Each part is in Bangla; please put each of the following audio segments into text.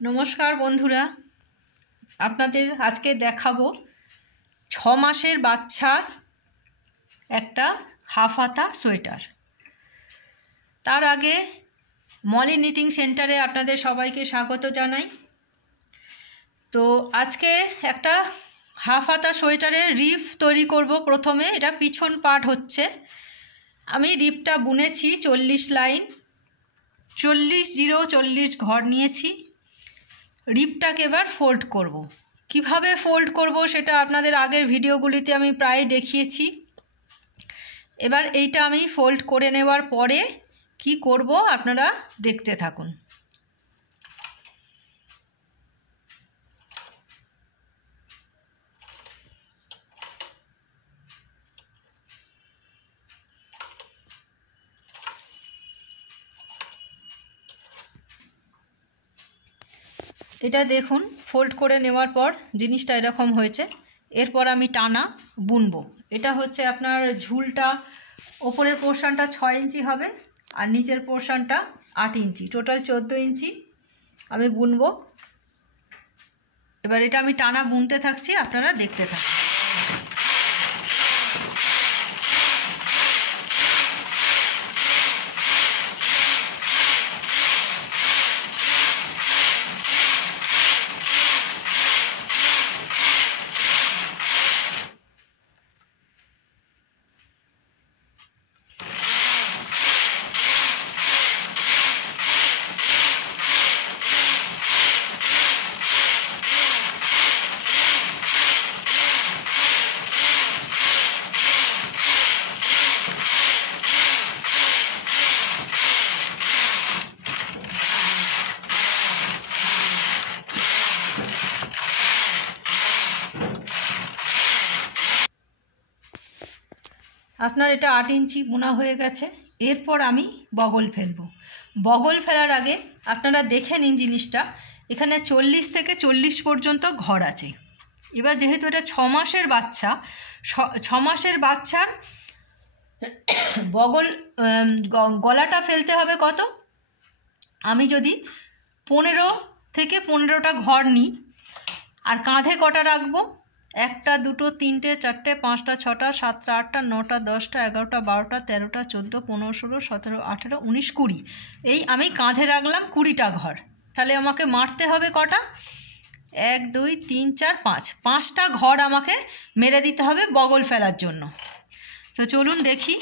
নমস্কার বন্ধুরা, আপনাদের আজকে দেখাবো 6 মাসের বাচ্চার একটা হাফ হাতা সোয়েটার। তার আগে মলি নিটিং সেন্টারে আপনাদের সবাইকে স্বাগত জানাই। তো আজকে একটা হাফ হাতা সোয়েটারের রিপ তৈরি করব। প্রথমে এটা পিছন পার্ট হচ্ছে। আমি রিপটা বুনেছি 40 লাইন, 40 ঘর নিয়েছি। রিপটাকে এবার ফোল্ড করব। কিভাবে ফোল্ড করব সেটা আপনাদের আগের ভিডিওগুলিতে আমি প্রায় দেখিয়েছি। এবার এইটা আমি ফোল্ড করে নেওয়ার পরে কি করব আপনারা দেখতে থাকুন। এটা দেখুন, ফোল্ড করে নেওয়ার পর জিনিসটা এরকম হয়েছে। এরপর আমি টানা বুনবো। এটা হচ্ছে আপনার ঝুলটা, ওপরের পোর্শনটা 6 ইঞ্চি হবে আর নিচের পোর্শনটা 8 ইঞ্চি, টোটাল 14 ইঞ্চি আমি বুনবো। এবার এটা আমি টানা বুনতে থাকছি, আপনারা দেখতে থাকুন। আপনার এটা 8 ইঞ্চি বোনা হয়ে গেছে। এরপর আমি বগল ফেলবো। বগল ফেলার আগে আপনারা দেখে নিন জিনিসটা, এখানে 40 থেকে 40 পর্যন্ত ঘর আছে। এবার যেহেতু এটা 6 মাসের বাচ্চা, 6 মাসের বাচ্চার বগল গলাটা ফেলতে হবে কত? আমি যদি 15 থেকে 15টা ঘর নিই, আর কাঁধে কটা রাখবো? 1টা 2টো 3টে 4টে 5টা 6টা 7টা 8টা 9টা 10টা 11টা 12টা 13টা 14 15 16 17 18 19 20। এই আমি কাঁধে রাখলাম 20টা ঘর। তাহলে আমাকে মারতে হবে কটা? 1 2 3 4 5, 5টা ঘর আমাকে মেরে দিতে হবে বগল ফেলার জন্য। তো চলুন দেখি।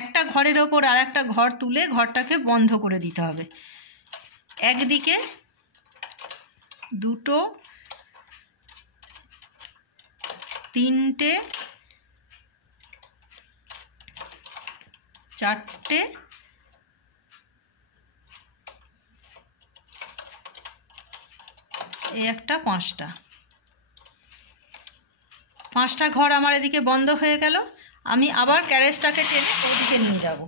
একটা ঘরের ওপর আর একটা ঘর তুলে ঘরটাকে বন্ধ করে দিতে হবে। একদিকে 2টো 3টে 4টে এই একটা 5টা ঘর আমার এদিকে বন্ধ হয়ে গেল। আমি আবার ক্যারেজটাকে টেনে ওদিকে নিয়ে যাব।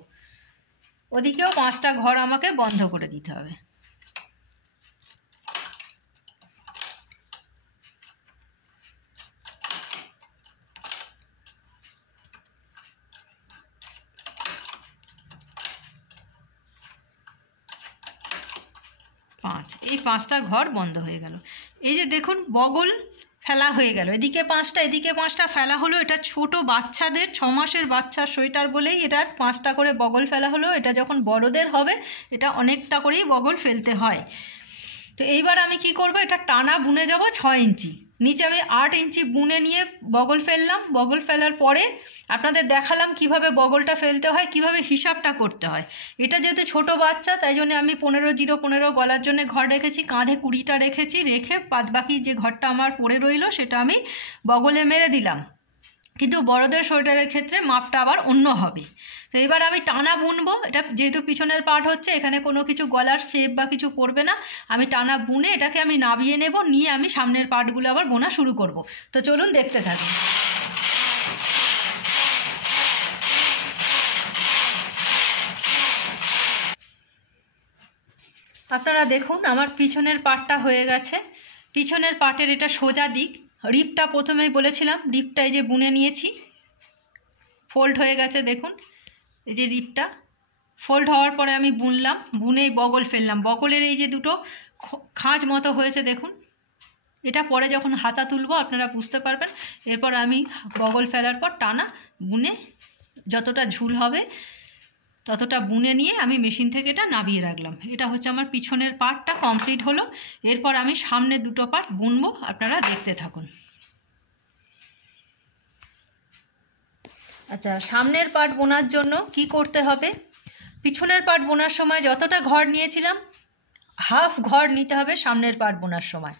ওদিকেও 5টা ঘর আমাকে বন্ধ করে দিতে হবে। এই 5টা ঘর বন্ধ হয়ে গেল। এই যে দেখুন, বগল ফেলা হয়ে গেল। এদিকে 5টা এদিকে 5টা ফেলা হলো। এটা ছোট বাচ্চাদের 6 মাসের বাচ্চার সোয়েটার বলেই এটা 5টা করে বগল ফেলা হলো। এটা যখন বড়দের হবে এটা অনেকটা করেই বগল ফেলতে হয়। তো এইবার আমি কি করব, এটা টানা বুনে যাব 6 ইঞ্চি। নিচে আমি 8 ইঞ্চি বুনে নিয়ে বগল ফেললাম। বগল ফেলার পরে আপনাদের দেখালাম কিভাবে বগলটা ফেলতে হয়, কিভাবে হিসাবটা করতে হয়। এটা যেহেতু ছোট বাচ্চা তাই জন্য আমি 15 গলার জন্য ঘর রেখেছি, কাঁধে 20টা রেখেছি, রেখে বাদবাকি যে ঘরটা আমার পড়ে রইলো সেটা আমি বগলে মেরে দিলাম। কিন্তু বড়দের সোয়েটারের ক্ষেত্রে মাপটা আবার অন্য হবে। তো এবার আমি টানা বুনবো। এটা যেহেতু পিছনের পার্ট হচ্ছে, এখানে কোনো কিছু গলার শেপ বা কিছু পড়বে না। আমি টানা বুনে এটাকে আমি নাবিয়ে নেব, নিয়ে আমি সামনের পার্টগুলো আবার বোনা শুরু করব। তো চলুন দেখতে থাকি। আপনারা দেখুন, আমার পিছনের পার্টটা হয়ে গেছে। পিছনের পার্টের এটা সোজা দিক। রিপটা প্রথমেই বলেছিলাম, রিপটা এই যে বুনে নিয়েছি, ফোল্ড হয়ে গেছে। দেখুন এই যে রিপটা, ফোল্ড হওয়ার পরে আমি বুনলাম, বুনে বগল ফেললাম। বগলের এই যে দুটো খাঁজ মতো হয়েছে দেখুন, এটা পরে যখন হাতা তুলবো আপনারা বুঝতে পারবেন। এরপর আমি বগল ফেলার পর টানা বুনে যতটা ঝুল হবে ততটা বুনে নিয়ে আমি মেশিন থেকে এটা নামিয়ে রাখলাম। এটা হচ্ছে আমার পিছনের পার্টটা কমপ্লিট হলো। এরপর আমি সামনের দুটো পার্ট বুনবো, আপনারা দেখতে থাকুন। আচ্ছা, সামনের পার্ট বোনার জন্য কি করতে হবে? পিছনের পার্ট বোনার সময় যতটা ঘর নিয়েছিলাম হাফ ঘর নিতে হবে সামনের পার্ট বোনার সময়।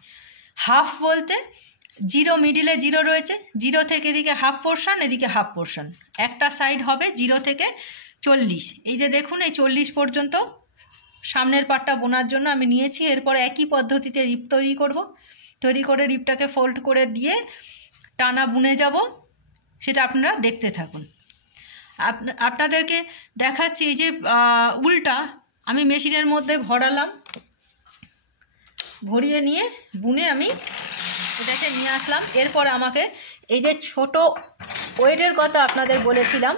হাফ বলতে জিরো, মিডিলে জিরো রয়েছে, জিরো থেকে এদিকে হাফ পোর্শন, এদিকে হাফ পোর্শন, একটা সাইড হবে 0 থেকে 40। এই যে দেখুন এই 40 পর্যন্ত সামনের পার্টটা বোনার জন্য আমি নিয়েছি। এরপর একই পদ্ধতিতে রিপ তৈরি করব। তৈরি করে রিপটাকে ফোল্ড করে দিয়ে টানা বুনে যাব, সেটা আপনারা দেখতে থাকুন। আপনাদেরকে দেখাচ্ছি এই যে উল্টা আমি মেশিনের মধ্যে ভরালাম, ভরিয়ে নিয়ে বুনে আমি এটাকে নিয়ে আসলাম। এরপর আমাকে এই যে ছোট ওয়েটের কথা আপনাদের বলেছিলাম,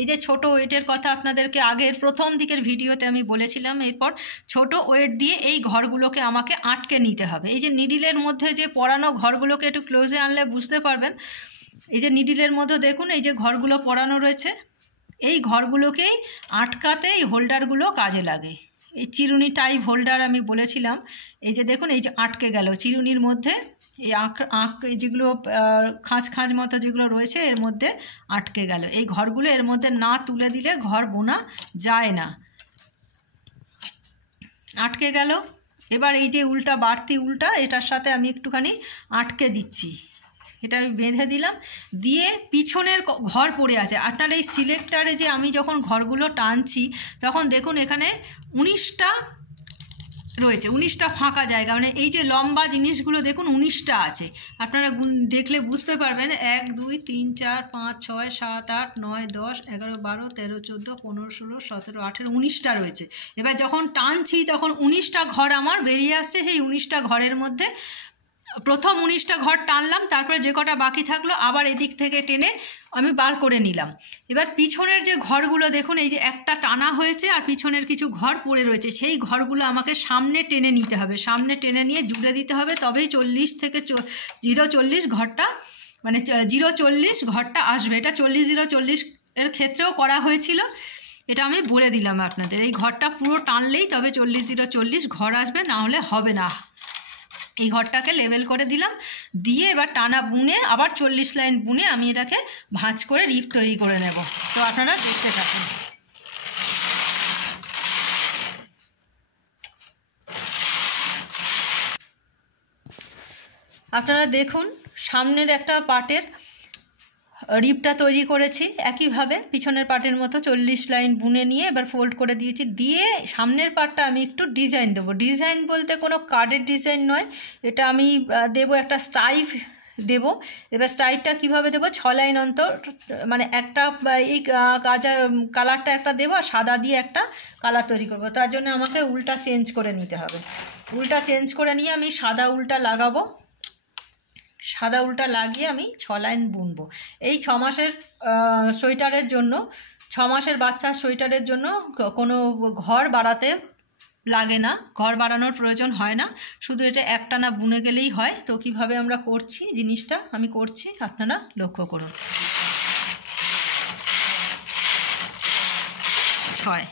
এই যে ছোট ওয়েটের কথা আপনাদেরকে আগের প্রথম দিকের ভিডিওতে আমি বলেছিলাম, এরপর ছোট ওয়েট দিয়ে এই ঘরগুলোকে আমাকে আটকে নিতে হবে। এই যে নিডিলের মধ্যে যে পরানো ঘরগুলোকে একটু ক্লোজে আনলে বুঝতে পারবেন। এই যে নিডিলের মধ্যে দেখুন এই যে ঘরগুলো পরানো রয়েছে, এই ঘরগুলোকেই আটকাতে এই হোল্ডারগুলো কাজে লাগে। এই চিরুনি টাইপ হোল্ডার আমি বলেছিলাম, এই যে দেখুন এই যে আটকে গেল চিরুনির মধ্যে, এই যেগুলো খাঁজ খাঁজ মতো যেগুলো রয়েছে এর মধ্যে আটকে গেল। এই ঘরগুলো এর মধ্যে না তুলে দিলে ঘর বোনা যায় না, আটকে গেল। এবার এই যে উল্টা বাড়তি উল্টা এটার সাথে আমি একটুখানি আটকে দিচ্ছি, এটা আমি বেঁধে দিলাম। দিয়ে পিছনের ঘর পড়ে আছে। আপনার এই সিলেক্টারে যে আমি যখন ঘরগুলো টানছি তখন দেখুন এখানে 19টা রয়েছে, 19টা ফাঁকা জায়গা, মানে এই যে লম্বা জিনিসগুলো দেখুন 19টা আছে। আপনারা দেখলে বুঝতে পারবেন 1 2 3 4 5 6 7 8 9 10 11 12 13 14 15 16 17 18 19টা রয়েছে। এবার যখন টানছি তখন 19টা ঘর আমার বেরিয়ে আসছে। সেই 19টা ঘরের মধ্যে প্রথম 19টা ঘর টানলাম, তারপরে যে কটা বাকি থাকলো আবার এদিক থেকে টেনে আমি বার করে নিলাম। এবার পিছনের যে ঘরগুলো দেখুন এই যে একটা টানা হয়েছে আর পিছনের কিছু ঘর পড়ে রয়েছে, সেই ঘরগুলো আমাকে সামনে টেনে নিতে হবে, সামনে টেনে নিয়ে জুড়ে দিতে হবে, তবেই 40 থেকে 0-40 ঘরটা, মানে 0-40 ঘরটা আসবে। এটা 40-0-40 এর ক্ষেত্রেও করা হয়েছিল, এটা আমি বলে দিলাম আপনাদের। এই ঘরটা পুরো টানলেই তবে 40-0-40 ঘর আসবে, না হলে হবে না। এই ঘরটাকে লেবেল করে দিলাম, দিয়ে এবার টানা বুনে আবার 40 লাইন বুনে আমি এটাকে ভাঁজ করে রিপ তৈরি করে নেব। তো আপনারা দেখতে থাকুন। আপনারা দেখুন সামনের একটা পার্টের রিপটা তৈরি করেছি, একইভাবে পিছনের পার্টের মতো 40 লাইন বুনে নিয়ে এবার ফোল্ড করে দিয়েছি। দিয়ে সামনের পার্টটা আমি একটু ডিজাইন দেবো। ডিজাইন বলতে কোনো কার্ডের ডিজাইন নয়, এটা আমি দেবো একটা স্টাইপ দেব। এবার স্টাইপটা কীভাবে দেবো, 6 লাইন অন্তর, মানে একটা এই কালারটা একটা দেবো আর সাদা দিয়ে একটা কালার তৈরি করবো। তার জন্য আমাকে উল্টা চেঞ্জ করে নিতে হবে। উল্টা চেঞ্জ করে নিয়ে আমি সাদা উল্টা লাগাবো, সাদা উল্টা লাগিয়ে আমি 6 লাইন বুনবো। এই 6 মাসের সোয়েটারের জন্য, 6 মাসের বাচ্চার সোয়েটারের জন্য কোনো ঘর বাড়াতে লাগে না, ঘর বাড়ানোর প্রয়োজন হয় না, শুধু এটা একটানা বুনে গেলেই হয়। তো কীভাবে আমরা করছি জিনিসটা আমি করছি, আপনারা লক্ষ্য করুন। 6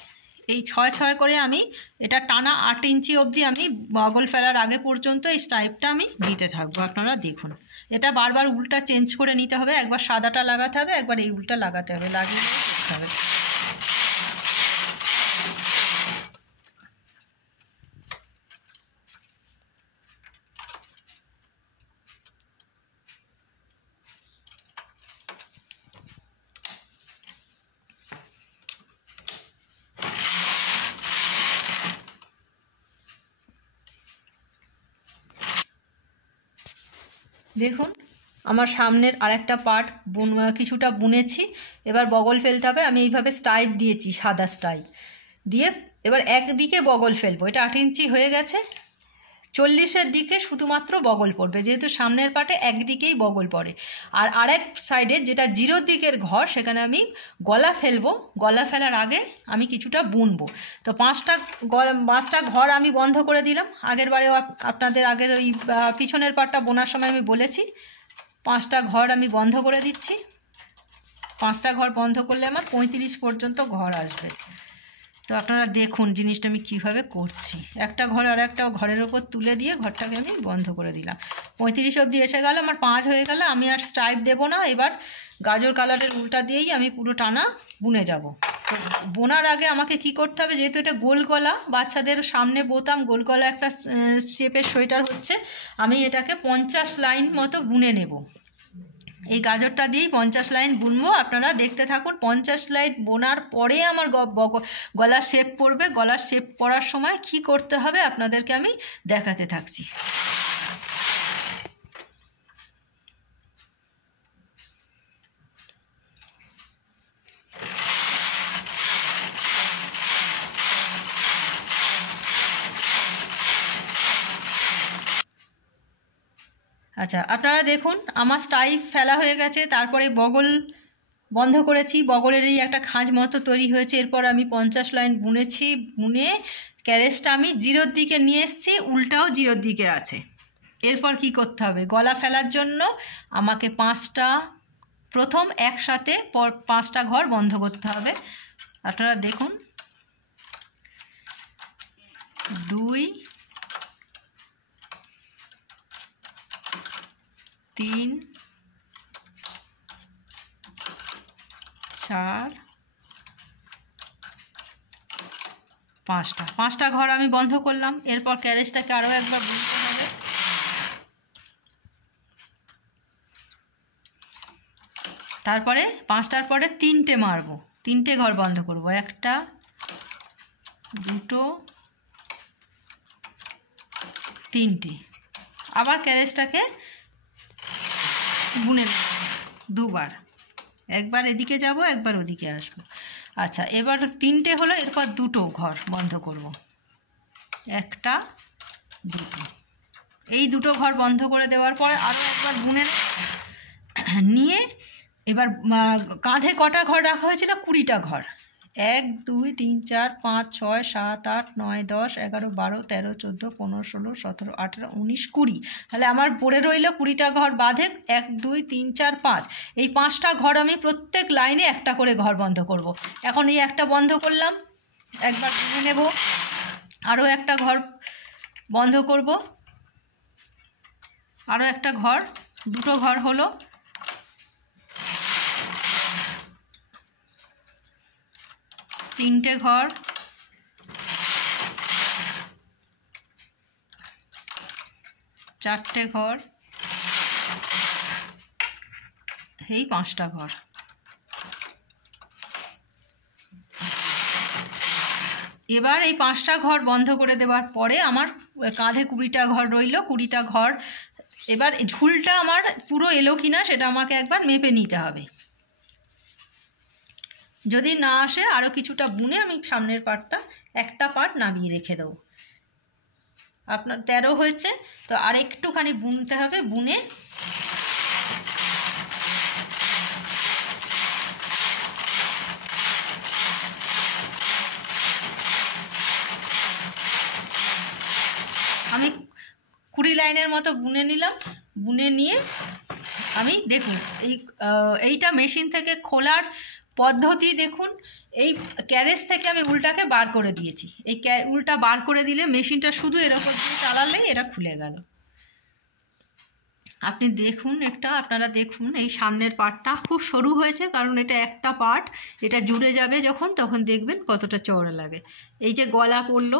এই 6 করে আমি এটা টানা 8 ইঞ্চি অবধি আমি বগল ফেলার আগে পর্যন্ত এই স্টাইপটা আমি দিতে থাকবো। আপনারা দেখুন এটা বারবার উল্টা চেঞ্জ করে নিতে হবে, একবার সাদাটা লাগাতে হবে, একবার এই উল্টা লাগাতে হবে, লাগিয়ে করতে হবে। দেখুন আমার সামনের আরেকটা পার্ট কিছুটা বুনেছি, এবার বগল ফেলতে হবে। আমি এইভাবে স্টাইপ দিয়েছি, সাদা স্টাইপ দিয়ে এবার একদিকে বগল ফেলবো। এটা 8 ইঞ্চি হয়ে গেছে, 40-এর দিকে শুধুমাত্র বগল পড়বে, যেহেতু সামনের পাটে একদিকেই বগল পড়ে। আর আরেক সাইডে যেটা 0 দিকের ঘর, সেখানে আমি গলা ফেলবো। গলা ফেলার আগে আমি কিছুটা বুনবো। তো 5টা ঘর আমি বন্ধ করে দিলাম। আগের বারেও আপনাদের আগের ওই পিছনের পাটটা বোনার সময় আমি বলেছি 5টা ঘর আমি বন্ধ করে দিচ্ছি। 5টা ঘর বন্ধ করলে আমার 35 পর্যন্ত ঘর আসবে। তো আপনারা দেখুন জিনিসটা আমি কিভাবে করছি। একটা ঘর আর একটা ঘরের ওপর তুলে দিয়ে ঘরটাকে আমি বন্ধ করে দিলাম। 35 অবধি এসে গেল, আমার 5 হয়ে গেল। আমি আর স্ট্রাইপ দেবো না, এবার গাজর কালারের উল্টা দিয়েই আমি পুরো টানা বুনে যাব। তো বোনার আগে আমাকে কি করতে হবে, যেহেতু এটা গোল গলা, বাচ্চাদের সামনে বোতাম, গোল গলা একটা শেপের সোয়েটার হচ্ছে, আমি এটাকে 50 লাইন মতো বুনে নেব। এই গাজরটা দিয়েই 50 লাইন বুনবো। আপনারা দেখতে থাকুন। 50 লাইন বোনার পরে আমার গলার শেপ পড়বে। গলার শেপ পড়ার সময় কি করতে হবে আপনাদেরকে আমি দেখাতে থাকছি। আচ্ছা, আপনারা দেখুন আমার স্ট্রাইপ ফেলা হয়ে গেছে। তারপরে বগল বন্ধ করেছি, বগলেরই একটা খাঁজ মতো তৈরি হয়েছে। এরপর আমি 50 লাইন বুনেছি। বুনে ক্যারেজটা আমি 0-র দিকে নিয়ে এসেছি, উল্টাও 0-র দিকে আছে। এরপর কি করতে হবে, গলা ফেলার জন্য আমাকে 5টা প্রথম একসাথে 5টা ঘর বন্ধ করতে হবে। আপনারা দেখুন 2 3 4 5টা ঘর আমি বন্ধ করলাম। এরপর ক্যারেজটাকে আরও একবার বুনতে হবে। তারপরে 5টার পরে 3টে মারবো, 3টে ঘর বন্ধ করব। 1টা 2টো 3টে। আবার ক্যারেজটাকে বুনে নেব 2বার, একবার এদিকে যাব, একবার ওদিকে আসবো। আচ্ছা, এবার 3টে হলো। এরপর 2টো ঘর বন্ধ করব, 1টা 2টো। এই 2টো ঘর বন্ধ করে দেওয়ার পর আরও একবার বুনে নিয়ে এবার কাঁধে কটা ঘর রাখা হয়েছিল, 20টা ঘর। 1 2 3 4 5 6 7 8 9 10 11 12 13 14 15 16 17 18 19 20। তাহলে আমার পড়ে রইল 20টা ঘর বাঁধে। 1 2 3 4 5। এই 5টা ঘর আমি প্রত্যেক লাইনে একটা করে ঘর বন্ধ করব। এখন এই একটা বন্ধ করলাম, একবার বুনে নেব, আরও একটা ঘর বন্ধ করব, আরও একটা ঘর, 2টো ঘর হলো। তিনটে ঘর, 4টে ঘর, এই 5টা ঘর। এবার এই 5টা ঘর বন্ধ করে দেওয়ার পরে আমার কাঁধে 20টা ঘর রইল। 20টা ঘর এবার ঝুলটা আমার পুরো এলো কিনা সেটা আমাকে একবার মেপে নিতে হবে। যদি না আসে আরও কিছুটা বুনে আমি সামনের পাটটা একটা পাট নামিয়ে রেখে দেবো। আপনার 13 হয়েছে, তো আর একটুখানি বুনতে হবে। বুনে আমি 20 লাইনের মতো বুনে নিলাম। বুনে নিয়ে আমি দেখুন এইটা মেশিন থেকে খোলার পদ্ধতি দেখুন। এই ক্যারেজ থেকে আমি উল্টাকে বার করে দিয়েছি। এই উল্টা বার করে দিলে মেশিনটা শুধু এরকম দিয়ে চালালেই এটা খুলে গেল। আপনি দেখুন আপনারা দেখুন এই সামনের পার্টটা খুব সরু হয়েছে, কারণ এটা একটা পার্ট, এটা জুড়ে যাবে তখন দেখবেন কতটা চওড়া লাগে। এই যে গলা পড়লো,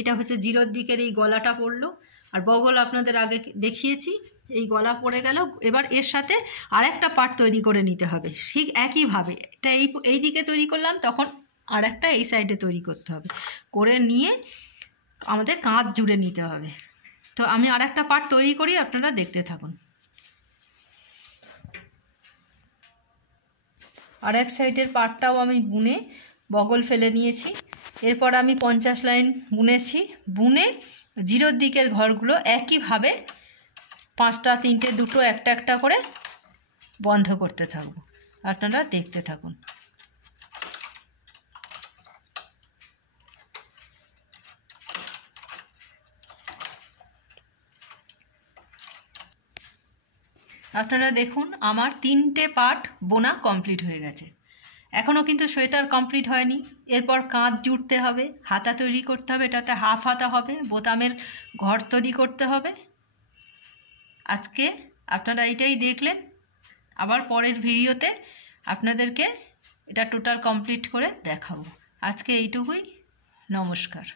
এটা হচ্ছে 0-র দিকের এই গলাটা পড়লো। আর বগল আপনাদের আগে দেখিয়েছি, এই গলা পড়ে গেল। এবার এর সাথে আরেকটা পার্ট তৈরি করে নিতে হবে ঠিক একইভাবে। এটা এই দিকে তৈরি করলাম, তখন আরেকটা এই সাইডে তৈরি করতে হবে। করে নিয়ে আমাদের কাঁধ জুড়ে নিতে হবে। তো আমি আরেকটা পার্ট তৈরি করি, আপনারা দেখতে থাকুন। আরেক সাইডের পার্টটাও আমি বুনে বগল ফেলে নিয়েছি। এরপর আমি 50 লাইন বুনেছি। বুনে জিরোর দিকের ঘরগুলো একইভাবে 5টা 3টে 2টো একটা একটা করে বন্ধ করতে থাকবো। আপনারা দেখতে থাকুন। আপনারা দেখুন আমার 3টে পার্ট বোনা কমপ্লিট হয়ে গেছে। এখনও কিন্তু সোয়েটার কমপ্লিট হয়নি। এরপর কাঁধ জুড়তে হবে, হাতা তৈরি করতে হবে, এটাতে হাফ হাতা হবে, বোতামের ঘর তৈরি করতে হবে। আজকে আপনারা এটাই দেখলেন। আবার পরের ভিডিওতে আপনাদেরকে এটা টোটাল কমপ্লিট করে দেখাবো। আজকে এইটুকুই। নমস্কার।